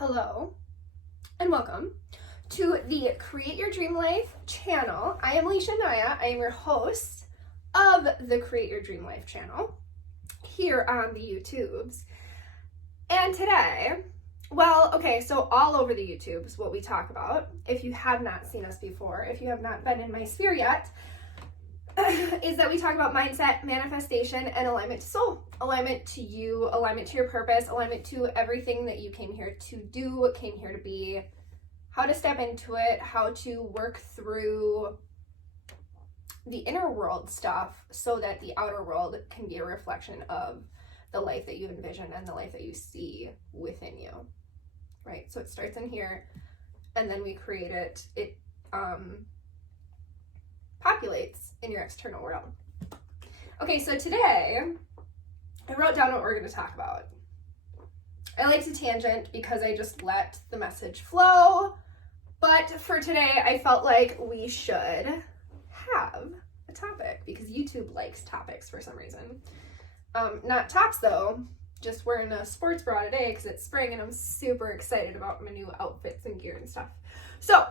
Hello and welcome to the Create Your Dream Life channel. I am Leisha Naya. I am your host of the Create Your Dream Life channel here on the YouTubes. And today, so all over the YouTubes, what we talk about, if you have not seen us before, if you have not been in my sphere yet, is that we talk about mindset, manifestation, and alignment to soul. Alignment to you, alignment to your purpose, alignment to everything that you came here to do, came here to be, how to step into it, how to work through the inner world stuff so that the outer world can be a reflection of the life that you envision and the life that you see within you, right? So it starts in here and then we create it. It populates in your external world. Okay, so today I wrote down what we're going to talk about. I like to tangent because I just let the message flow, but for today I felt like we should have a topic because YouTube likes topics for some reason. Not tops though, just wearing a sports bra today because it's spring and I'm super excited about my new outfits and gear and stuff. So,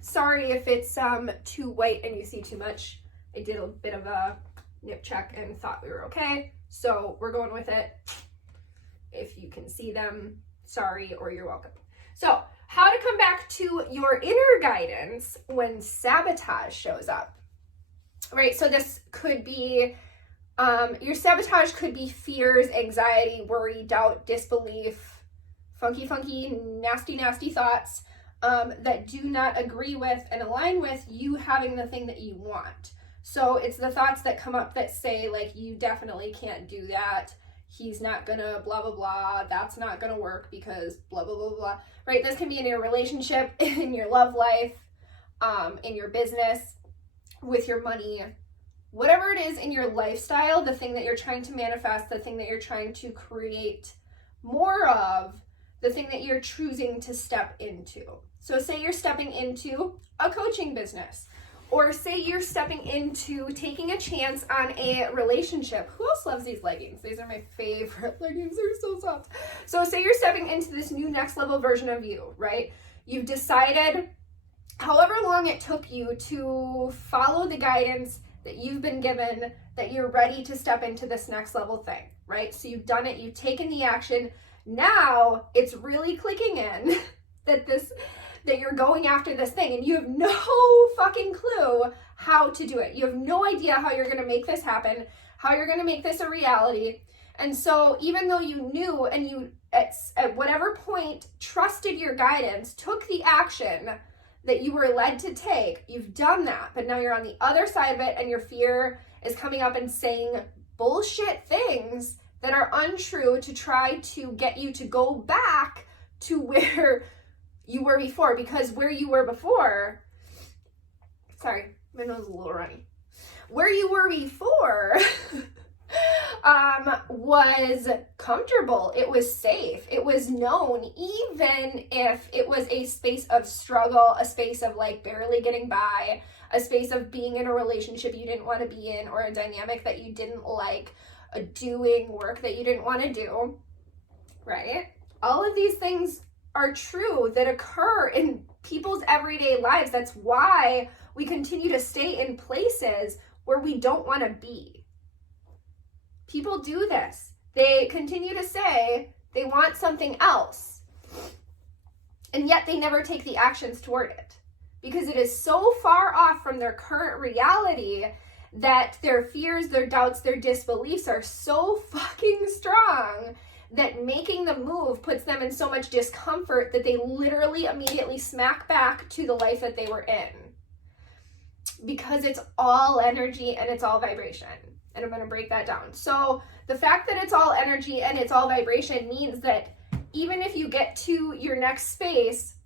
sorry if it's too white and you see too much. I did a bit of a nip check and thought we were okay. So we're going with it. If you can see them, sorry, or you're welcome. So how to come back to your inner guidance when sabotage shows up, right? So this could be, your sabotage could be fears, anxiety, worry, doubt, disbelief, funky, nasty thoughts that do not agree with and align with you having the thing that you want. So it's the thoughts that come up that say like, you definitely can't do that. He's not gonna blah, blah, blah. That's not gonna work because blah, blah, blah, blah, right? This can be in your relationship, in your love life, in your business, with your money, whatever it is in your lifestyle, the thing that you're trying to manifest, the thing that you're trying to create more of, the thing that you're choosing to step into. So say you're stepping into a coaching business, or say you're stepping into taking a chance on a relationship. Who else loves these leggings? These are my favorite leggings. They're so soft. So say you're stepping into this new next level version of you, right? You've decided, however long it took you to follow the guidance that you've been given, that you're ready to step into this next level thing, right? So you've done it, you've taken the action. Now it's really clicking in that you're going after this thing and you have no fucking clue how to do it. You have no idea how you're going to make this happen, how you're going to make this a reality. And so even though you knew and you at whatever point trusted your guidance, took the action that you were led to take, you've done that, but now you're on the other side of it and your fear is coming up and saying bullshit things that are untrue to try to get you to go back to where you were before, because where you were before, sorry, my nose is a little runny. Where you were before was comfortable. It was safe. It was known, even if it was a space of struggle, a space of like barely getting by, a space of being in a relationship you didn't want to be in, or a dynamic that you didn't like, doing work that you didn't want to do, right? All of these things are true that occur in people's everyday lives. That's why we continue to stay in places where we don't want to be. People do this. They continue to say they want something else, and yet they never take the actions toward it because it is so far off from their current reality that their fears, their doubts, their disbeliefs are so fucking strong that making the move puts them in so much discomfort that they literally immediately smack back to the life that they were in. Because it's all energy and it's all vibration. And I'm going to break that down. So the fact that it's all energy and it's all vibration means that even if you get to your next space,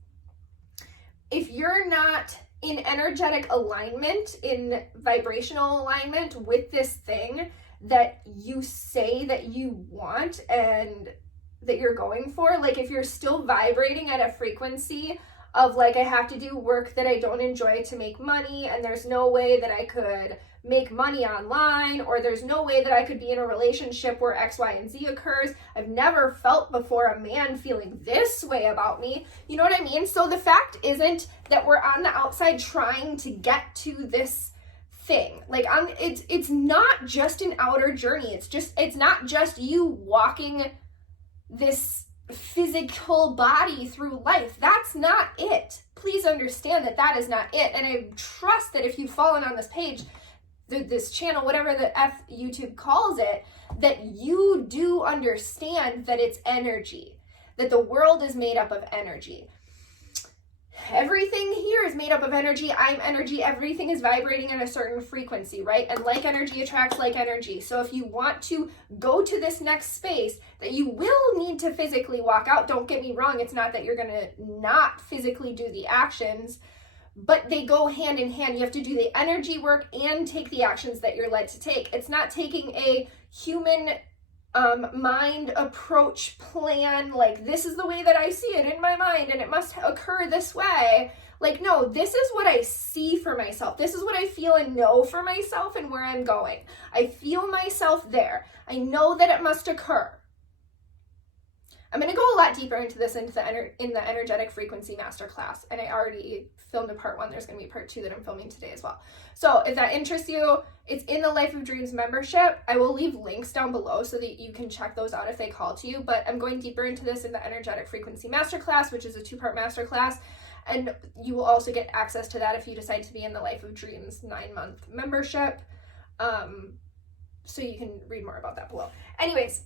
if you're not in energetic alignment, in vibrational alignment with this thing that you say that you want and that you're going for, like if you're still vibrating at a frequency of like, I have to do work that I don't enjoy to make money, and there's no way that I could make money online, or there's no way that I could be in a relationship where X, Y, and Z occurs. I've never felt before a man feeling this way about me. You know what I mean? So the fact isn't that we're on the outside trying to get to this thing. Like, it's not just an outer journey. It's not just you walking this physical body through life. That's not it. Please understand that that is not it. And I trust that if you've fallen on this page, this channel, whatever the F YouTube calls it, that you do understand that it's energy, that the world is made up of energy. Everything here is made up of energy. I'm energy. Everything is vibrating at a certain frequency, right? And like energy attracts like energy. So if you want to go to this next space that you will need to physically walk out, don't get me wrong, it's not that you're going to not physically do the actions, but they go hand in hand. You have to do the energy work and take the actions that you're led to take. It's not taking a human mind approach plan, like this is the way that I see it in my mind and it must occur this way. Like, no, this is what I see for myself. This is what I feel and know for myself and where I'm going. I feel myself there. I know that it must occur. I'm going to go a lot deeper into this in the energetic frequency masterclass, and I already filmed a part 1. There's going to be part 2 that I'm filming today as well. So if that interests you, it's in the Life of Dreams membership. I will leave links down below so that you can check those out if they call to you, but I'm going deeper into this in the energetic frequency masterclass, which is a 2-part masterclass, and you will also get access to that if you decide to be in the Life of Dreams 9-month membership. So you can read more about that below. Anyways,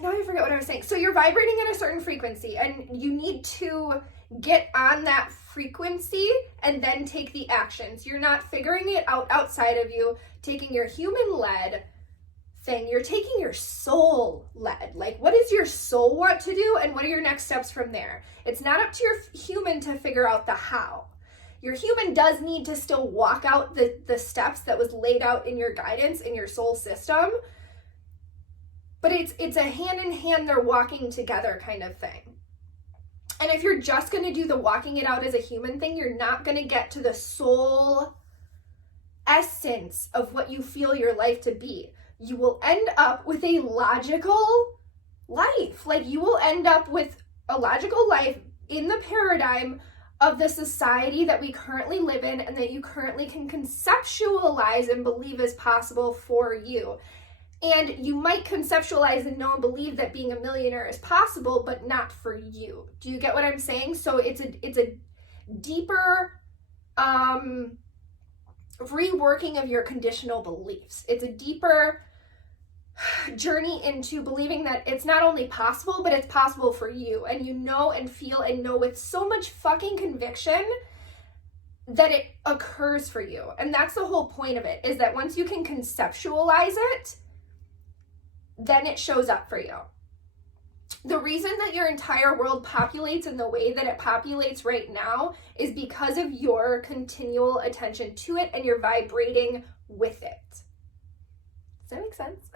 now I forget what I was saying. So you're vibrating at a certain frequency, and you need to get on that frequency and then take the actions. You're not figuring it out outside of you, taking your human-led thing. You're taking your soul-led. Like, what does your soul want to do, and what are your next steps from there? It's not up to your human to figure out the how. Your human does need to still walk out the steps that was laid out in your guidance, in your soul system, but it's a hand-in-hand, they're walking together kind of thing. And if you're just going to do the walking it out as a human thing, you're not going to get to the soul essence of what you feel your life to be. You will end up with a logical life. Like, you will end up with a logical life in the paradigm of the society that we currently live in and that you currently can conceptualize and believe is possible for you. And you might conceptualize and know and believe that being a millionaire is possible, but not for you. Do you get what I'm saying? So it's a deeper reworking of your conditional beliefs. It's a deeper journey into believing that it's not only possible, but it's possible for you. And you know and feel and know with so much fucking conviction that it occurs for you. And that's the whole point of it, is that once you can conceptualize it, then it shows up for you. The reason that your entire world populates in the way that it populates right now is because of your continual attention to it and you're vibrating with it. Does that make sense?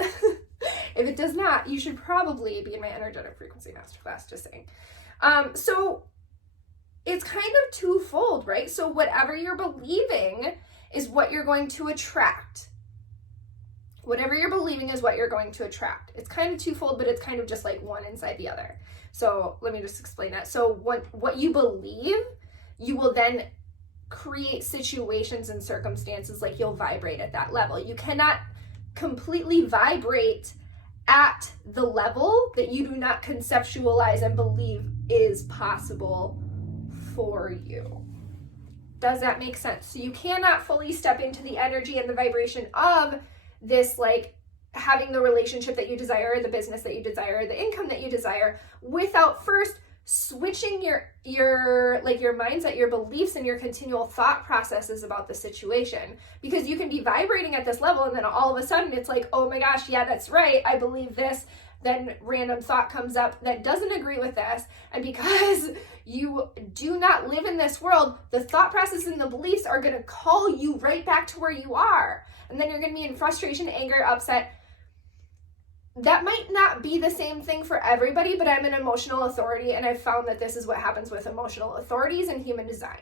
If it does not, you should probably be in my energetic frequency masterclass, just saying. So it's kind of twofold, right? So whatever you're believing is what you're going to attract. Whatever you're believing is what you're going to attract. It's kind of twofold, but it's kind of just like one inside the other. So let me just explain that. So what you believe, you will then create situations and circumstances, like you'll vibrate at that level. You cannot completely vibrate at the level that you do not conceptualize and believe is possible for you. Does that make sense? So you cannot fully step into the energy and the vibration of this, like having the relationship that you desire, the business that you desire, the income that you desire, without first switching your mindset, your beliefs, and your continual thought processes about the situation. Because you can be vibrating at this level and then all of a sudden it's like, oh my gosh, yeah, that's right, I believe this. Then random thought comes up that doesn't agree with this. And because you do not live in this world, the thought process and the beliefs are going to call you right back to where you are. And then you're going to be in frustration, anger, upset, that might not be the same thing for everybody, but I'm an emotional authority, and I've found that this is what happens with emotional authorities in human design.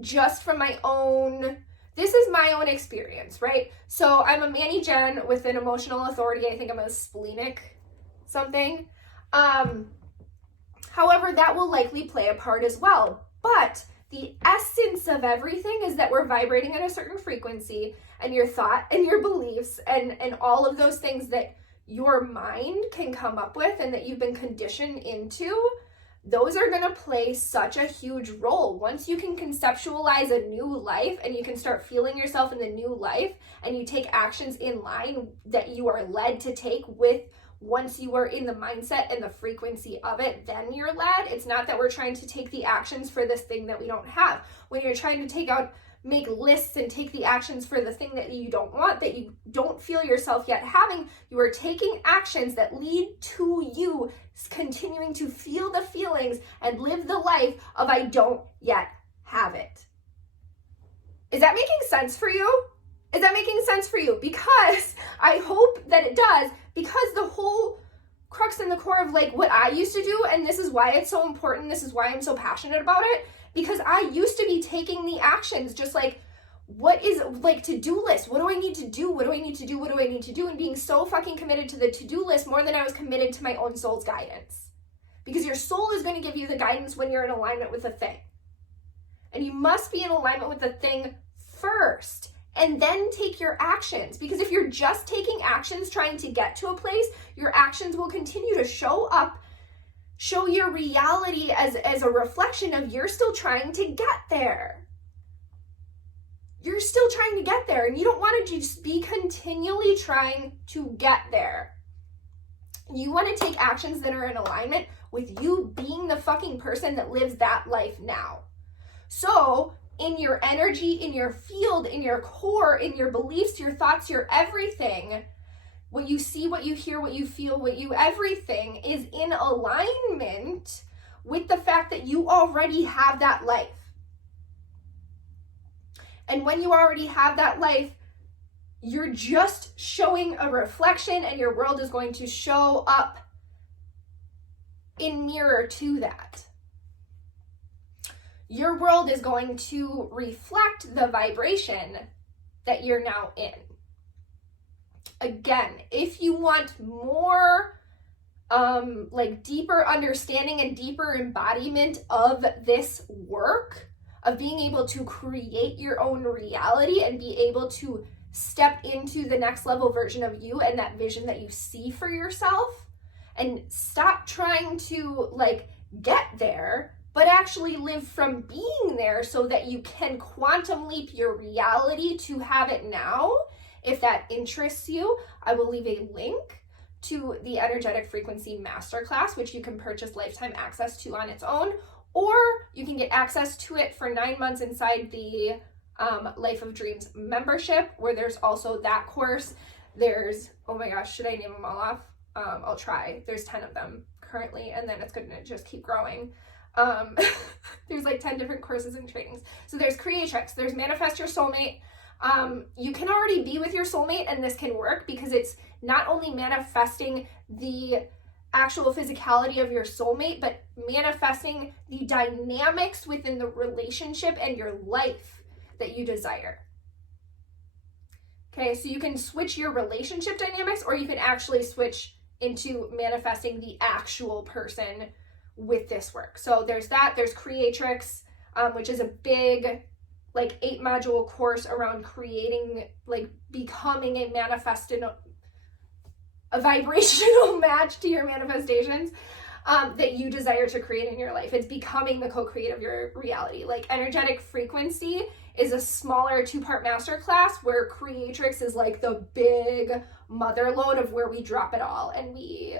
Just from my own, this is my own experience, right? So I'm a Manny Gen with an emotional authority. I think I'm a splenic something. However, that will likely play a part as well. But the essence of everything is that we're vibrating at a certain frequency, and your thought and your beliefs and all of those things that your mind can come up with and that you've been conditioned into, those are going to play such a huge role. Once you can conceptualize a new life and you can start feeling yourself in the new life, and you take actions in line that you are led to take with, once you are in the mindset and the frequency of it, then you're led. It's not that we're trying to take the actions for this thing that we don't have. When you're trying to make lists and take the actions for the thing that you don't want, that you don't feel yourself yet having, you are taking actions that lead to you continuing to feel the feelings and live the life of I don't yet have it. Is that making sense for you? Is that making sense for you? Because I hope that it does, because the whole crux and the core of like what I used to do, and this is why it's so important, this is why I'm so passionate about it, because I used to be taking the actions just like, what is like to-do list? What do I need to do? What do I need to do? What do I need to do? And being so fucking committed to the to-do list more than I was committed to my own soul's guidance. Because your soul is going to give you the guidance when you're in alignment with a thing. And you must be in alignment with the thing first, and then take your actions. Because if you're just taking actions trying to get to a place, your actions will continue to show up, show your reality as a reflection of you're still trying to get there. You're still trying to get there, and you don't want to just be continually trying to get there. You want to take actions that are in alignment with you being the fucking person that lives that life now. So in your energy, in your field, in your core, in your beliefs, your thoughts, your everything, what you see, what you hear, what you feel, everything is in alignment with the fact that you already have that life. And when you already have that life, you're just showing a reflection, and your world is going to show up in mirror to that. Your world is going to reflect the vibration that you're now in. Again, if you want more deeper understanding and deeper embodiment of this work, of being able to create your own reality and be able to step into the next level version of you and that vision that you see for yourself, and stop trying to get there, but actually live from being there so that you can quantum leap your reality to have it now. If that interests you, I will leave a link to the Energetic Frequency Masterclass, which you can purchase lifetime access to on its own, or you can get access to it for 9 months inside the Life of Dreams membership, where there's also that course. There's, oh my gosh, should I name them all off? I'll try. There's 10 of them currently, and then it's going to just keep growing. There's 10 different courses and trainings. So there's Creatrix, there's Manifest Your Soulmate. You can already be with your soulmate, and this can work because it's not only manifesting the actual physicality of your soulmate, but manifesting the dynamics within the relationship and your life that you desire. Okay, so you can switch your relationship dynamics, or you can actually switch into manifesting the actual person with this work. So there's that. There's Creatrix, which is a big 8-module course around creating, becoming a vibrational match to your manifestations that you desire to create in your life. It's becoming the co-creator of your reality. Energetic Frequency is a smaller 2-part masterclass, where Creatrix is the big mother load of where we drop it all, and we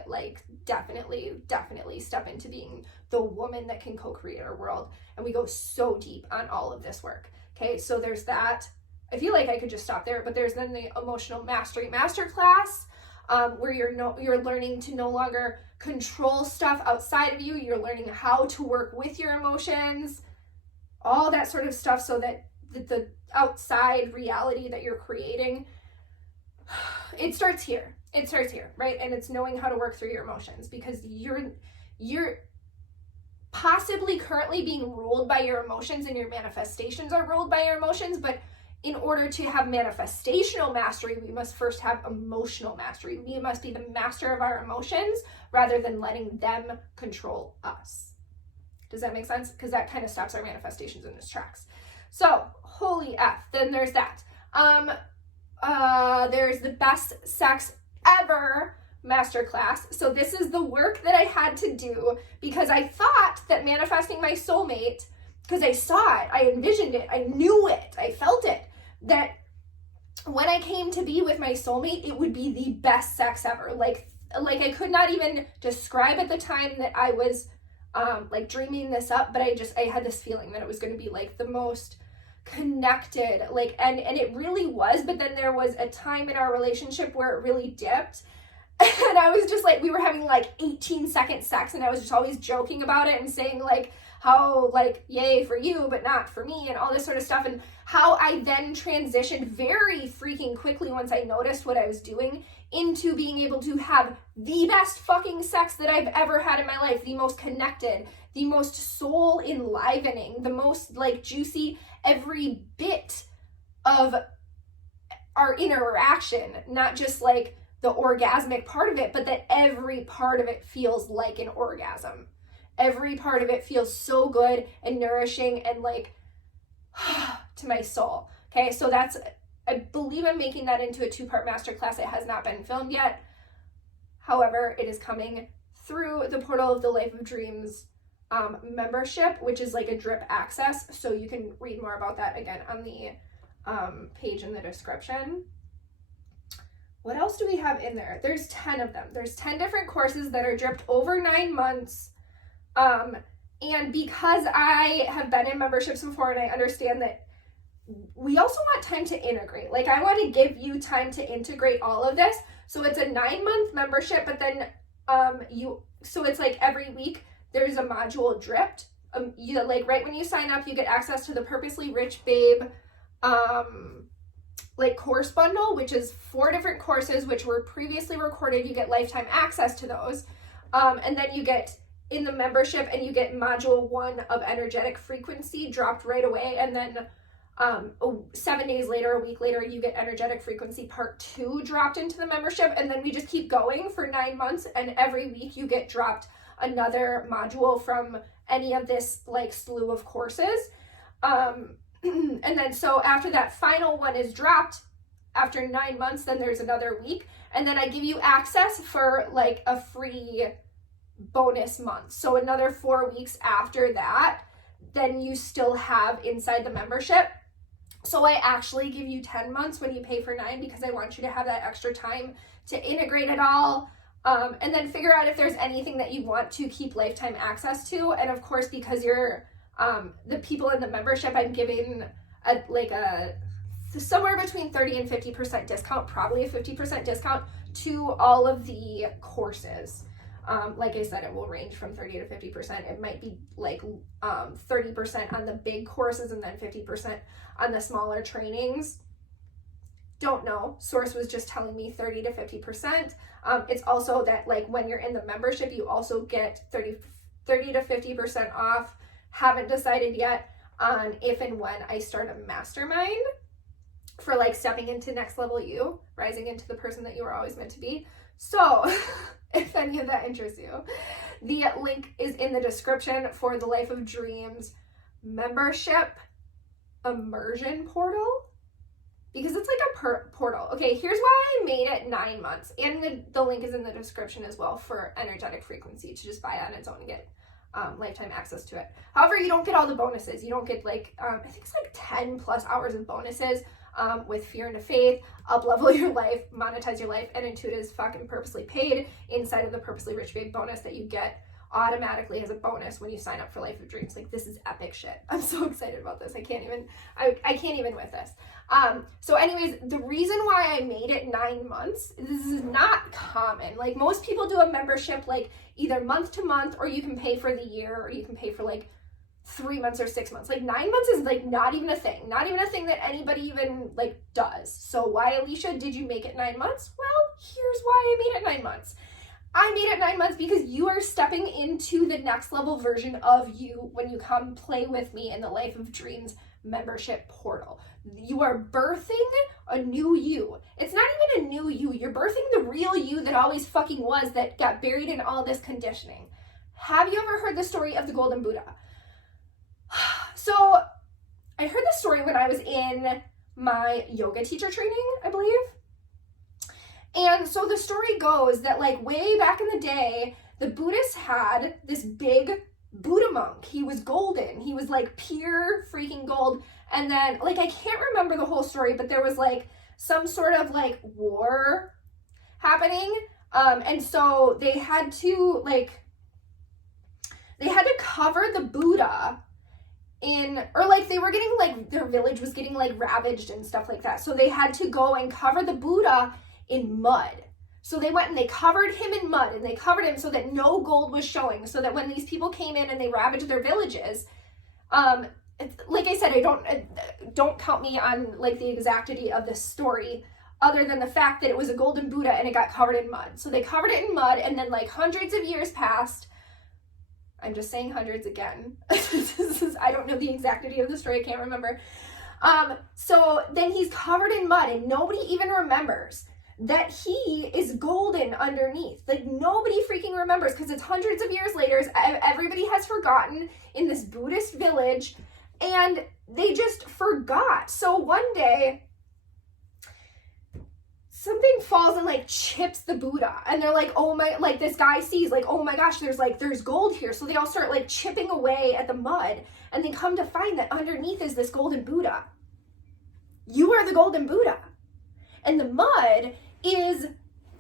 definitely step into being the woman that can co-create our world, and we go so deep on all of this work. Okay, so there's that. I feel like I could just stop there, but there's then the Emotional Mastery Masterclass, where you're learning to no longer control stuff outside of you. You're learning how to work with your emotions, all that sort of stuff, so that the outside reality that you're creating, it starts here. It starts here, right? And it's knowing how to work through your emotions, because you're possibly currently being ruled by your emotions, and your manifestations are ruled by your emotions. But in order to have manifestational mastery, we must first have emotional mastery. We must be the master of our emotions rather than letting them control us. Does that make sense? Because that kind of stops our manifestations in its tracks. So, holy F. Then there's that. There's the best sex ever masterclass. So this is the work that I had to do, because I thought that manifesting my soulmate, because I saw it, I envisioned it, I knew it, I felt it, that when I came to be with my soulmate, it would be the best sex ever. Like I could not even describe at the time that I was like dreaming this up, but I had this feeling that it was going to be like the most connected, like, and it really was. But then there was a time in our relationship where it really dipped, and I was just like, we were having like 18-second sex, and I was just always joking about it and saying like how like yay for you but not for me and all this sort of stuff, and how I then transitioned very freaking quickly once I noticed what I was doing into being able to have the best fucking sex that I've ever had in my life, the most connected, the most soul enlivening, the most like juicy, every bit of our interaction, not just like the orgasmic part of it, but that every part of it feels like an orgasm. Every part of it feels so good and nourishing and like to my soul. Okay, so that's, I believe I'm making that into a 2-part masterclass. It has not been filmed yet. However, it is coming through the Portal of the Life of Dreams membership, which is like a drip access. So you can read more about that again on the page in the description. What else do we have in there? There's 10 of them. There's 10 different courses that are dripped over 9 months. And because I have been in memberships before and I understand that we also want time to integrate. Like I want to give you time to integrate all of this. So it's a 9-month membership, but then so it's like every week there's a module dripped. You like right when you sign up, you get access to the Purposely Rich Babe like course bundle, which is 4 different courses which were previously recorded. You get lifetime access to those. And then you get in the membership and you get module 1 of energetic frequency dropped right away. And then 7 days later, a week later, you get energetic frequency part 2 dropped into the membership. And then we just keep going for 9 months. And every week you get dropped another module from any of this like slew of courses. And then so after that final one is dropped, after 9 months, then there's another week. And then I give you access for like a free bonus month. So another 4 weeks after that, then you still have inside the membership. So I actually give you 10 months when you pay for 9, because I want you to have that extra time to integrate it all. And then figure out if there's anything that you want to keep lifetime access to. And of course, because you're the people in the membership, I'm giving somewhere between 30 and 50% discount, probably a 50% discount to all of the courses. Like I said, it will range from 30 to 50%. It might be like 30% on the big courses and then 50% on the smaller trainings. Don't know. Source was just telling me 30 to 50%. It's also that like when you're in the membership, you also get 30 to 50% off. Haven't decided yet on if and when I start a mastermind for like stepping into next level you, rising into the person that you were always meant to be. So if any of that interests you, the link is in the description for the Life of Dreams membership immersion portal, because it's like a portal. Okay, here's why I made it 9 months, and the link is in the description as well for energetic frequency to just buy it on its own and get lifetime access to it. However, you don't get all the bonuses. You don't get like I think it's like 10 plus hours of bonuses with Fear into Faith, Up Level Your Life, Monetize Your Life, and Intuitive is fucking Purposely Paid inside of the Purposely Rich Babe bonus that you get automatically as a bonus when you sign up for Life of Dreams. Like, this is epic shit. I'm so excited about this. I can't even with this. So anyways, the reason why I made it 9 months, this is not common. Like, most people do a membership like either month to month, or you can pay for the year, or you can pay for like 3 months or 6 months. Like 9 months is like not even a thing that anybody even like does. So why, Alicia, did you make it 9 months? Well, here's why I made it 9 months. I made it 9 months because you are stepping into the next level version of you when you come play with me in the Life of Dreams membership portal. You are birthing a new you. It's not even a new you. You're birthing the real you that always fucking was, that got buried in all this conditioning. Have you ever heard the story of the Golden Buddha? So I heard this story when I was in my yoga teacher training, I believe. And so the story goes that like way back in the day, the Buddhists had this big Buddha monk. He was golden. He was like pure freaking gold. And then like, I can't remember the whole story, but there was like some sort of like war happening. And so they had to cover the Buddha in, or like they were getting like, their village was getting like ravaged and stuff like that. So they had to go and cover the Buddha in mud. So they went and they covered him in mud, and they covered him so that no gold was showing, so that when these people came in and they ravaged their villages, like I said, don't count me on like the exactity of this story, other than the fact that it was a golden Buddha and it got covered in mud. So they covered it in mud, and then like hundreds of years passed. I'm just saying hundreds again. I don't know the exactity of the story, I can't remember. So then he's covered in mud, and nobody even remembers that he is golden underneath. Like nobody freaking remembers, because it's hundreds of years later. Everybody has forgotten in this Buddhist village, and they just forgot. So one day, something falls and like chips the Buddha, and they're like, oh my, like this guy sees like, oh my gosh, there's gold here. So they all start like chipping away at the mud, and they come to find that underneath is this golden Buddha. You are the golden Buddha. And the mud is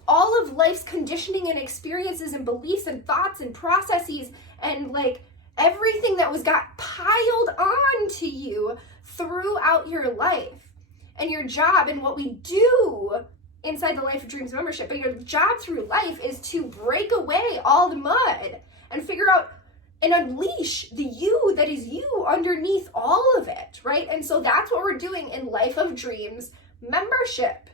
all of life's conditioning and experiences and beliefs and thoughts and processes and like everything that got piled on to you throughout your life. And your job, and what we do inside the Life of Dreams membership, but your job through life is to break away all the mud and figure out and unleash the you that is you underneath all of it, right? And so that's what we're doing in Life of Dreams membership.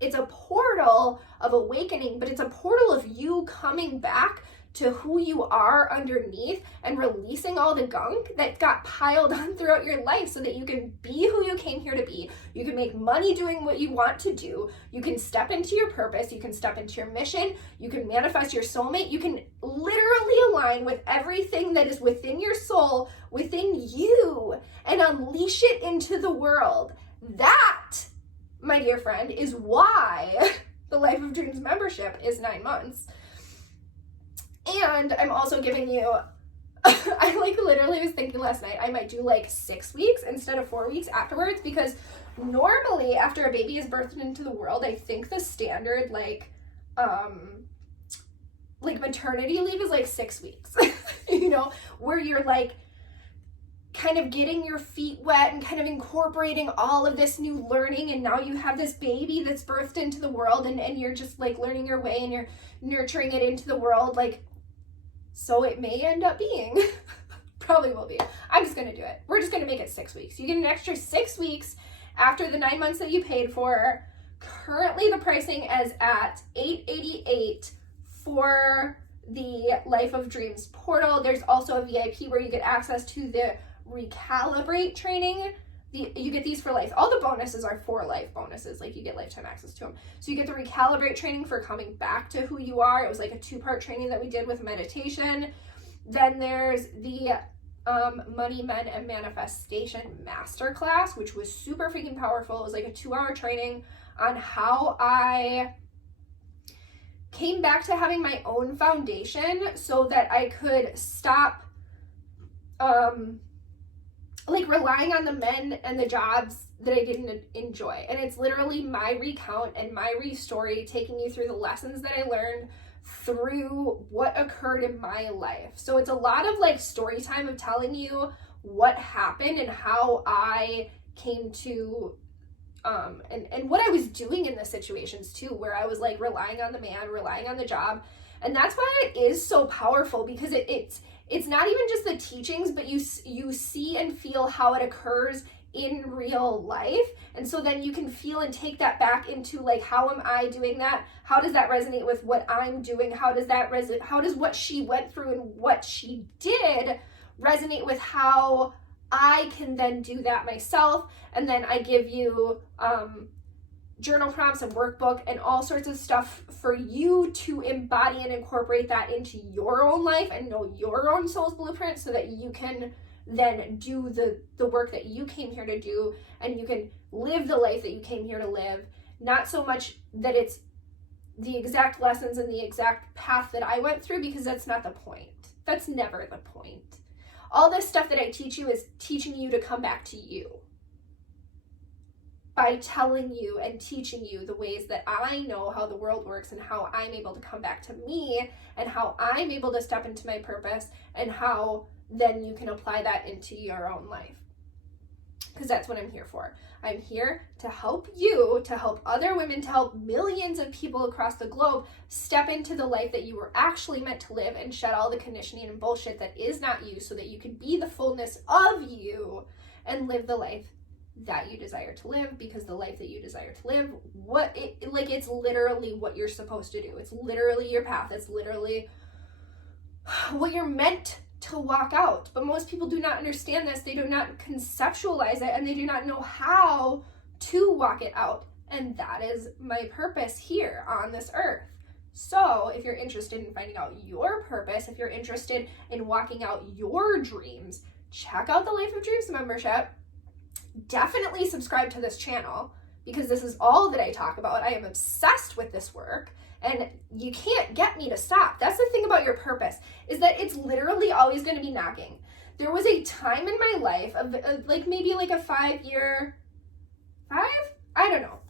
It's a portal of awakening, but it's a portal of you coming back to who you are underneath and releasing all the gunk that got piled on throughout your life, so that you can be who you came here to be. You can make money doing what you want to do. You can step into your purpose. You can step into your mission. You can manifest your soulmate. You can literally align with everything that is within your soul, within you, and unleash it into the world. That, my dear friend, is why the Life of Dreams membership is 9 months. And I'm also giving you, I like literally was thinking last night, I might do like 6 weeks instead of 4 weeks afterwards, because normally after a baby is birthed into the world, I think the standard like maternity leave is like 6 weeks, you know, where you're like kind of getting your feet wet and kind of incorporating all of this new learning, and now you have this baby that's birthed into the world, and you're just like learning your way and you're nurturing it into the world, like, so it may end up being, probably will be. I'm just gonna do it. We're just gonna make it 6 weeks. You get an extra 6 weeks after the 9 months that you paid for. Currently the pricing is at $888 for the Life of Dreams portal. There's also a VIP where you get access to the Recalibrate training. You get these for life. All the bonuses are for life bonuses, like you get lifetime access to them. So you get the Recalibrate training for coming back to who you are. It was like a 2-part training that we did with meditation. Then there's the Money, Men, and Manifestation Masterclass, which was super freaking powerful. It was like a 2-hour training on how I came back to having my own foundation so that I could stop like relying on the men and the jobs that I didn't enjoy. And it's literally my recount and my restory, taking you through the lessons that I learned through what occurred in my life. So it's a lot of like story time of telling you what happened and how I came to and what I was doing in the situations too, where I was like relying on the man, relying on the job. And that's why it is so powerful, because it's not even just the teachings, but you see and feel how it occurs in real life. And so then you can feel and take that back into like, how am I doing that? How does that resonate with what I'm doing? How does what she went through and what she did resonate with how I can then do that myself? And then I give you journal prompts and workbook and all sorts of stuff for you to embody and incorporate that into your own life and know your own soul's blueprint, so that you can then do the work that you came here to do, and you can live the life that you came here to live. Not so much that it's the exact lessons and the exact path that I went through, because that's not the point. That's never the point. All this stuff that I teach you is teaching you to come back to you, by telling you and teaching you the ways that I know how the world works, and how I'm able to come back to me, and how I'm able to step into my purpose, and how then you can apply that into your own life. Because that's what I'm here for. I'm here to help you, to help other women, to help millions of people across the globe step into the life that you were actually meant to live, and shed all the conditioning and bullshit that is not you, so that you can be the fullness of you and live the life that you desire to live. Because the life that you desire to live, it's literally what you're supposed to do. It's literally your path. It's literally what you're meant to walk out. But most people do not understand this. They do not conceptualize it, and they do not know how to walk it out. And that is my purpose here on this earth. So if you're interested in finding out your purpose, if you're interested in walking out your dreams, check out the Life of Dreams membership. Definitely subscribe to this channel, because this is all that I talk about. I am obsessed with this work, and you can't get me to stop. That's the thing about your purpose, is that it's literally always going to be knocking. There was a time in my life of maybe a 5 year, I don't know.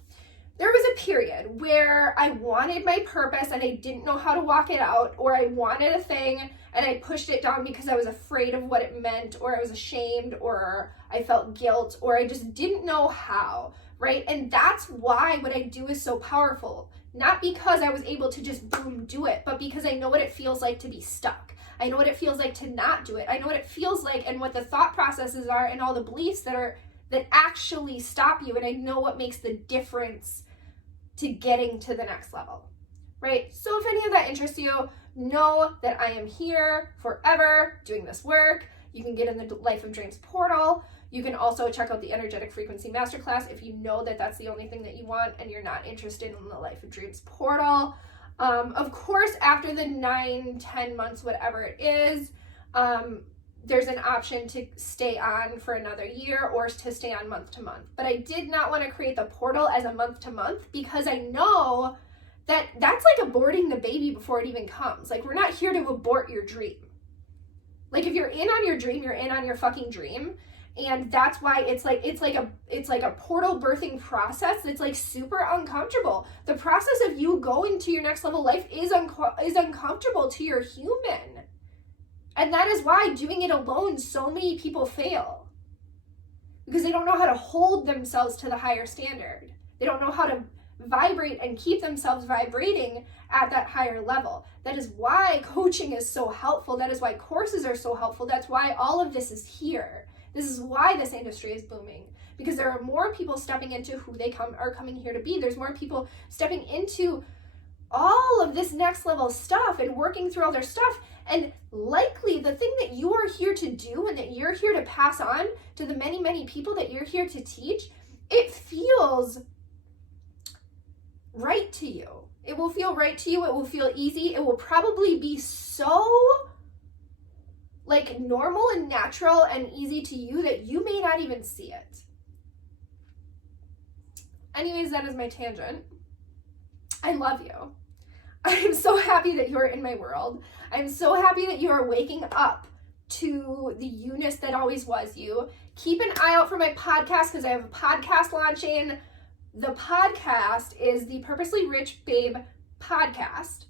There was a period where I wanted my purpose and I didn't know how to walk it out, or I wanted a thing and I pushed it down because I was afraid of what it meant, or I was ashamed, or I felt guilt, or I just didn't know how, right? And that's why what I do is so powerful. Not because I was able to just boom, do it, but because I know what it feels like to be stuck. I know what it feels like to not do it. I know what it feels like, and what the thought processes are, and all the beliefs that actually stop you. And I know what makes the difference to getting to the next level, right? So if any of that interests you, know that I am here forever doing this work. You can get in the Life of Dreams portal. You can also check out the Energetic Frequency Masterclass if you know that that's the only thing that you want and you're not interested in the Life of Dreams portal. Of course, after the 9-10 months, whatever it is, there's an option to stay on for another year, or to stay on month to month. But I did not want to create the portal as a month to month, because I know that that's like aborting the baby before it even comes. Like, we're not here to abort your dream. Like, if you're in on your dream, you're in on your fucking dream. And that's why it's like a portal birthing process that's like super uncomfortable. The process of you going to your next level life is uncomfortable to your human. And that is why doing it alone, so many people fail. Because they don't know how to hold themselves to the higher standard. They don't know how to vibrate and keep themselves vibrating at that higher level. That is why coaching is so helpful. That is why courses are so helpful. That's why all of this is here. This is why this industry is booming. Because there are more people stepping into who they are coming here to be. There's more people stepping into all of this next level stuff and working through all their stuff. And likely the thing that you are here to do and that you're here to pass on to the many, many people that you're here to teach, it feels right to you. It will feel right to you. It will feel easy. It will probably be so like normal and natural and easy to you that you may not even see it. Anyways, that is my tangent. I love you. I am so happy that you're in my world. I'm so happy that you are waking up to the you-ness that always was you. Keep an eye out for my podcast, because I have a podcast launching. The podcast is the Purposely Rich Babe podcast.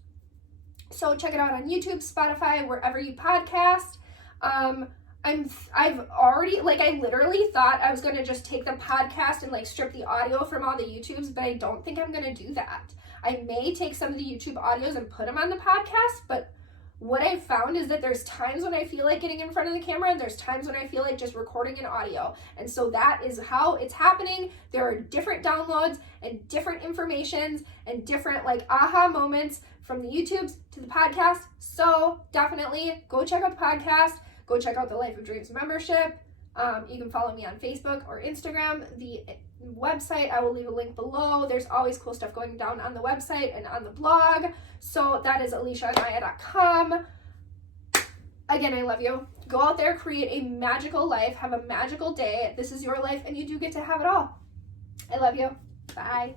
So check it out on YouTube, Spotify, wherever you podcast. I've already, I literally thought I was going to just take the podcast and strip the audio from all the YouTubes, but I don't think I'm going to do that. I may take some of the YouTube audios and put them on the podcast, but what I've found is that there's times when I feel like getting in front of the camera and there's times when I feel like just recording an audio. And so that is how it's happening. There are different downloads and different informations and different like aha moments from the YouTubes to the podcast. So definitely go check out the podcast. Go check out the Life of Dreams membership. You can follow me on Facebook or Instagram. The website, I will leave a link below. There's always cool stuff going down on the website and on the blog. So that is aliciaandmaya.com. Again, I love you. Go out there, create a magical life, have a magical day. This is your life and you do get to have it all. I love you. Bye.